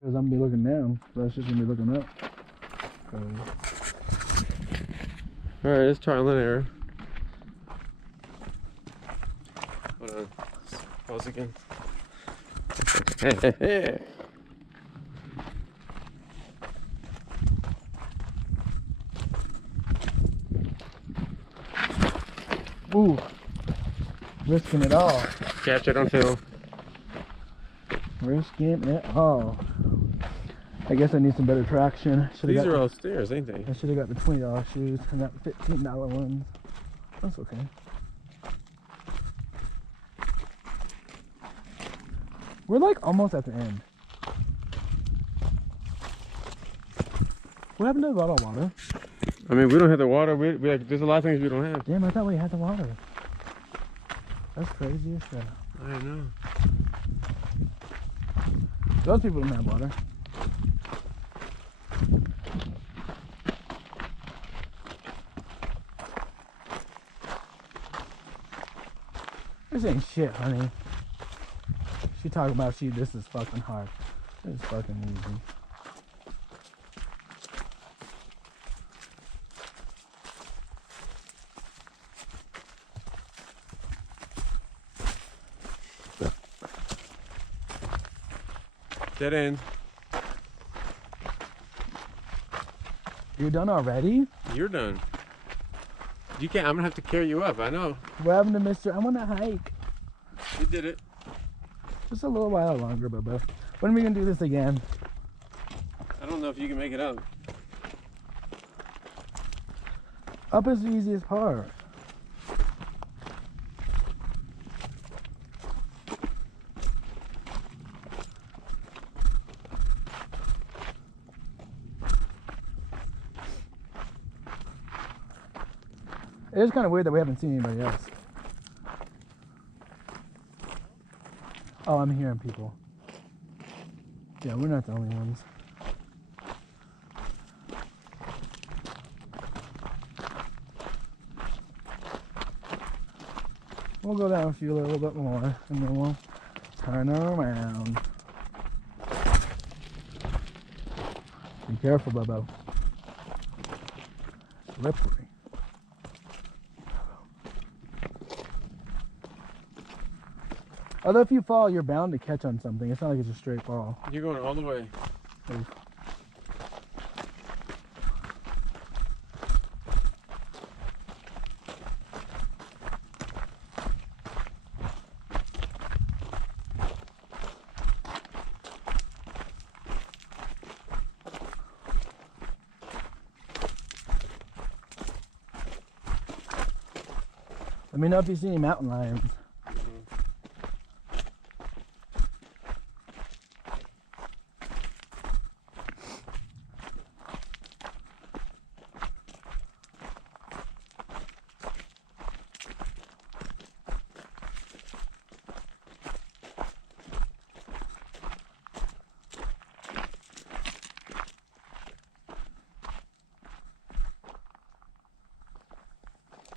Because I'm gonna be looking down, so it's just gonna be looking up. Alright, let's try and error. Hold on. Pause again. Hey. Ooh, risking it all. Catch it on film. Risking it all. I guess I need some better traction. These are all stairs, ain't they? I should have got the $20 shoes and not the $15 ones. That's okay. We're like almost at the end. What happened to the bottle of water? I mean, we don't have the water. We like, there's a lot of things we don't have. Damn, I thought we had the water. That's crazy as shit. I know. Those people don't have water. This ain't shit, honey. She talking about this is fucking hard. This is fucking easy. Dead end. You done already? You're done. You can't. I'm gonna have to carry you up. I know. What happened to Mr. I want to hike. You did it. Just a little while longer, Bubba. When are we gonna do this again? I don't know if you can make it up. Up is the easiest part. It is kind of weird that we haven't seen anybody else. Oh, I'm hearing people. Yeah, we're not the only ones. We'll go down a little bit more, and then we'll turn around. Be careful, Bubbo. Slippery. Although if you fall, you're bound to catch on something. It's not like it's a straight fall. You're going all the way. Oof. Let me know if you see any mountain lions.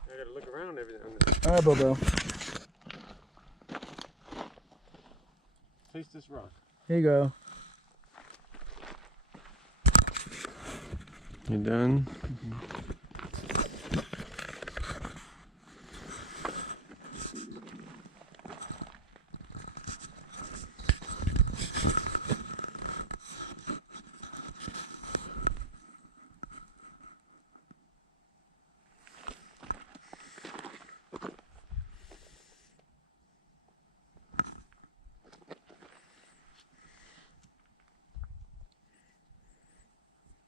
I gotta look around every now and then. All right, Bobo. Taste this rock. Here you go. You done?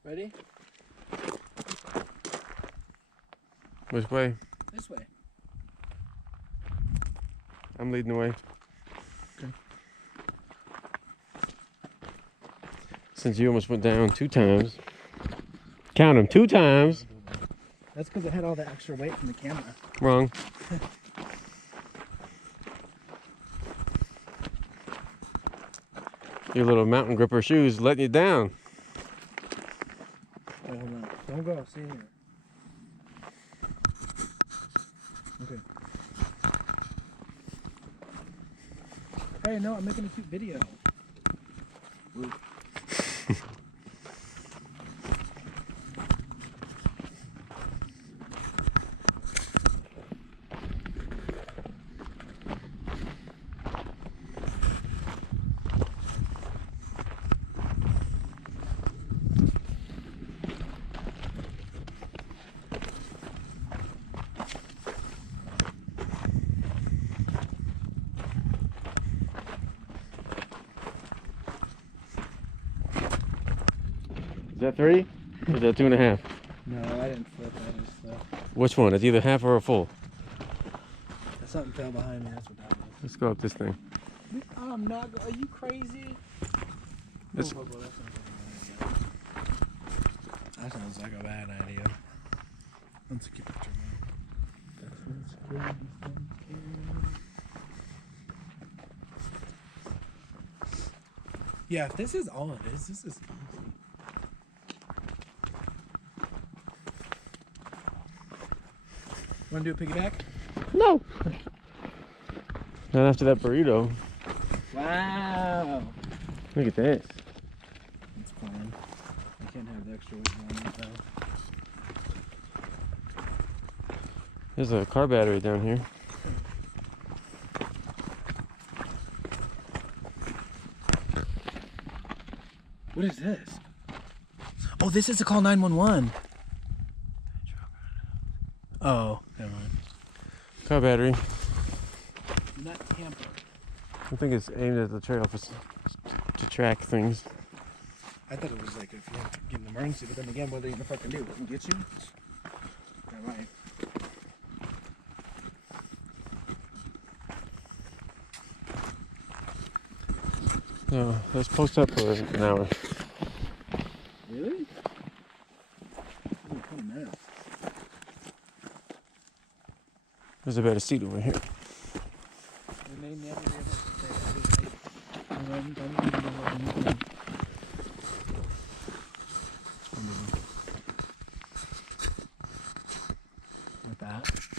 Ready? Which way? This way. I'm leading the way. Okay. Since you almost went down 2 times. Count them, 2 times. That's because I had all the extra weight from the camera. Wrong. Your little mountain gripper shoes letting you down. Wait, hold on. Don't go. Stay here. Okay. Hey, no, I'm making a cute video. Ooh. Is that 3? Or is that 2.5? No, I didn't flip. I just Which one? It's either half or a full. something fell behind me. That's what that was. Let's go up this thing. I'm not. Are you crazy? This- That sounds like a bad idea. Let's keep it. Yeah, if this is all it is, this is easy. Want to do a piggyback? No. Not after that burrito. Wow. Look at this. That's fine. I can't have the extra weight on it though. There's a car battery down here. What is this? Oh, this is to call 911. Oh, never mind. Car battery. Not tamper. I think it's aimed at the trail for, to track things. I thought it was like if you have to get an emergency, but then again, what are they gonna fucking do? Come get you? All right. No, let's post up for an hour. Really? Oh, come on now. There's a better seat over here. They made me every day have to say like that.